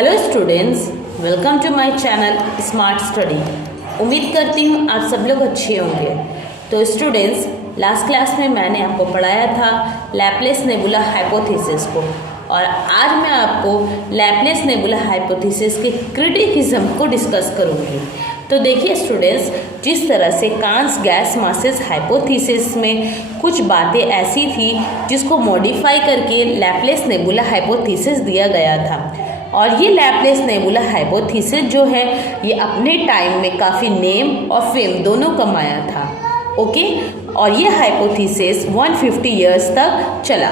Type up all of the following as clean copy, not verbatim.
Hello students, welcome to my channel smart study. उम्मीद करती हूँ आप सब लोग अच्छे होंगे। तो स्टूडेंट्स, लास्ट क्लास में मैंने आपको पढ़ाया था लैप्लेस नेबुला हाइपोथेसिस को, और आज मैं आपको लैप्लेस नेबुला हाइपोथेसिस के क्रिटिसिज्म को डिस्कस करूँगी। तो देखिए स्टूडेंट्स, जिस तरह से कांस गैस मासेस हाइपोथेसिस में कुछ बातें ऐसी थी जिसको मॉडिफाई करके लैप्लेस नेबुला हाइपोथेसिस दिया गया था, और ये लैप्लेस नेबुला हाइपोथेसिस जो है ये अपने टाइम में काफ़ी नेम और फेम दोनों कमाया था। ओके, और ये हाइपोथेसिस 150 इयर्स तक चला।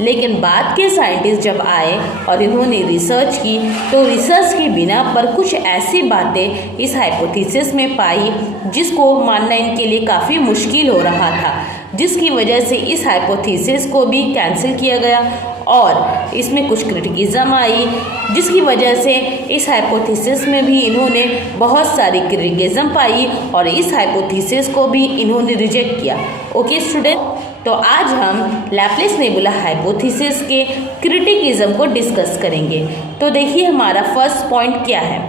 लेकिन बाद के साइंटिस्ट जब आए और इन्होंने रिसर्च की, तो रिसर्च की बिना पर कुछ ऐसी बातें इस हाइपोथेसिस में पाई जिसको मानना इनके लिए काफ़ी मुश्किल हो रहा था, जिसकी वजह से इस हाइपोथेसिस को भी कैंसिल किया गया और इसमें कुछ क्रिटिसिज्म आई, जिसकी वजह से इस हाइपोथेसिस में भी इन्होंने बहुत सारी क्रिटिसिज्म पाई और इस हाइपोथेसिस को भी इन्होंने रिजेक्ट किया। ओके स्टूडेंट, तो आज हम लैप्लेस नेबुला हाइपोथेसिस के क्रिटिसिज्म को डिस्कस करेंगे। तो देखिए हमारा फर्स्ट पॉइंट क्या है।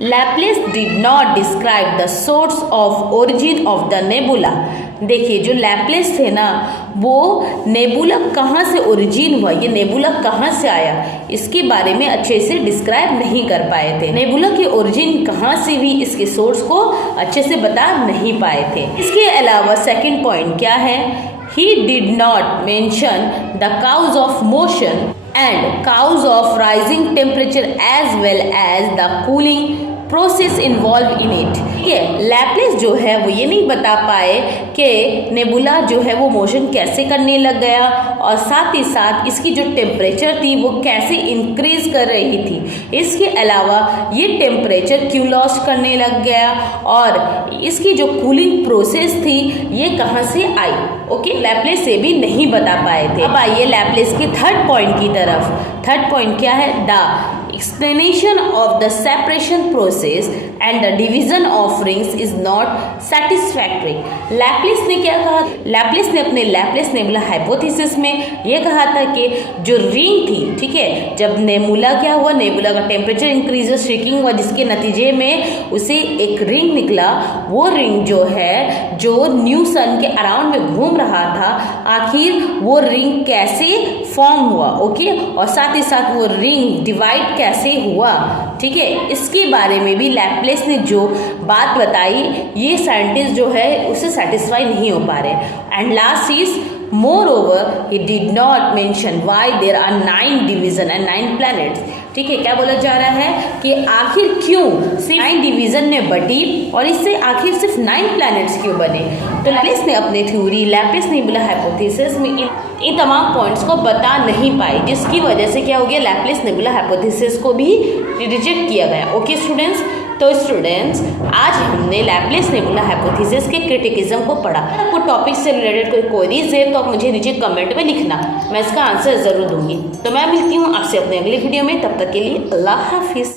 Laplace did not describe the source of origin of the nebula. देखिए जो लैप्लेस थे ना, वो नेबुला कहाँ से ओरिजिन हुआ, ये नेबुला कहाँ से आया, इसके बारे में अच्छे से डिस्क्राइब नहीं कर पाए थे। नेबुला के ओरिजिन कहाँ से भी इसके सोर्स को अच्छे से बता नहीं पाए थे। इसके अलावा सेकंड पॉइंट क्या है, he did not mention the cause of motion and cause of rising temperature as well as the cooling process involve in it. ठीक है, लैप्लेस जो है वो ये नहीं बता पाए कि नेबुला जो है वो मोशन कैसे करने लग गया, और साथ ही साथ इसकी जो टेम्परेचर थी वो कैसे इंक्रीज कर रही थी। इसके अलावा ये टेम्परेचर क्यों लॉस करने लग गया, और इसकी जो कूलिंग प्रोसेस थी ये कहाँ से आई। ओके, लैप्लेस से भी नहीं बता पाए थे। अब आइए लैप्लेस के थर्ड पॉइंट की तरफ। थर्ड पॉइंट क्या है, the explanation of the separation process and the division of rings is not satisfactory। Laplace ने क्या कहा, लैप्लेस ने अपने लैप्लेस नेबुला हाइपोथेसिस में ये कहा था कि जो रिंग थी, ठीक है, जब नेबुला क्या हुआ, नेबुला का टेम्परेचर इंक्रीज श्रिंकिंग हुआ, जिसके नतीजे में उसे एक रिंग निकला। वो रिंग जो है जो न्यू सन के अराउंड में घूम रहा था, आखिर वो रिंग कैसे फॉर्म हुआ। ओके, और साथ ही साथ वो रिंग डिवाइड कैसे हुआ, ठीक है, इसके बारे में भी लैप्लेस ने जो बात बताई, ये साइंटिस्ट जो है उससे सेटिस्फाई नहीं हो पा रहे। And last is moreover he did not mention why there are 9 division and 9 planets। ठीक है, क्या बोला जा रहा है कि आखिर क्यों सिर्फ 9 डिवीजन में बटी और इससे आखिर सिर्फ 9 प्लैनेट्स क्यों बने। तो लैप्लेस ने अपने थ्योरी लैप्लेस नेबुला हाइपोथेसिस में इन तमाम पॉइंट्स को बता नहीं पाई, जिसकी वजह से क्या हो गया, लैप्लेस नेबुला हाइपोथेसिस को भी रिजेक्ट किया गया। ओके स्टूडेंट्स, तो स्टूडेंट्स आज हमने लैप्लेस नेबुला हाइपोथेसिस के क्रिटिसिज्म को पढ़ा। आपको टॉपिक से रिलेटेड कोई क्वेरीज है तो आप मुझे नीचे कमेंट में लिखना, मैं इसका आंसर ज़रूर दूंगी। तो मैं मिलती हूँ आपसे अपने अगले वीडियो में, तब तक के लिए अल्लाह हाफिज़।